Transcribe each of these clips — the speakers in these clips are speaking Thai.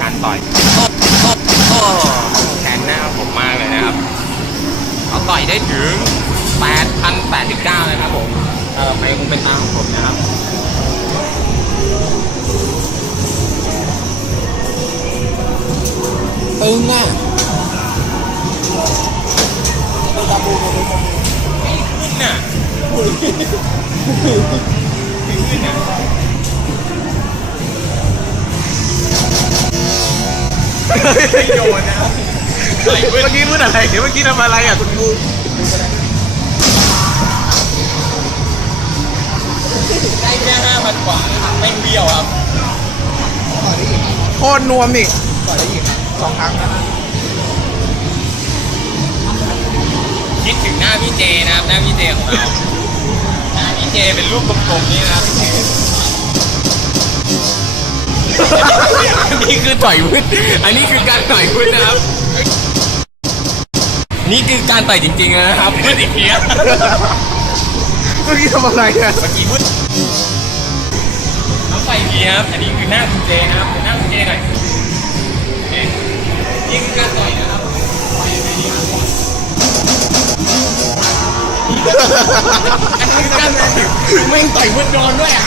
การต่อยโอ้โอ้โอ้แทนหน้าผมมากเลยนะครับเขาต่อยได้ถึง 8,089นะครับผมเออไปคงเป็นตาของผมนะครับตึงอะไม่ตะบูไม่ขึ้นน่ะขึ้นน่ะ ไม่โยนนะเมื่อกี้พูดอะไร เมื่อกี้ทำอะไรอะคุณครูได้แค่ห้าพันกว่าไม่เบี้ยวครับโคตรนวมนี่ต่อยได้อีกสองครั้งนะคิดถึงหน้าพี่เจนะครับหน้าพี่เจของเราหน้าพี่เจเป็นรูปกลมๆนี่นะครับ อันนี้คือต่อยพื้นอันนี้คือการต่อยพื้นนะครับ นี่คือการต่อยจริงๆนะครับพื้นอีกเนี้ยเมื่อกี้ทำอะไรอะเมื่อกี้พื้นน้องไฟเพียครับอันนี้คือหน้าคุณเจนะครับหน้าคุณเจหน่อยนี่นี่คือการต่อยนะครับต่อยยังไงดีครับอันนี้คือการต่อยแม่งต่อยพื้นโดนด้วยอะ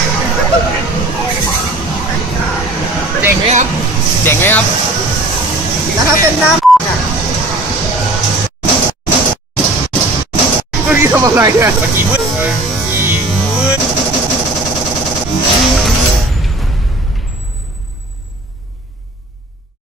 เจ๋งไห มครับ เจ๋งไหมครับ แล้วถ้าเป็นน้ำเมื่อกี้ทำอะไรเนี่ย เมื่อกี้มืดเมื่อกี้มืด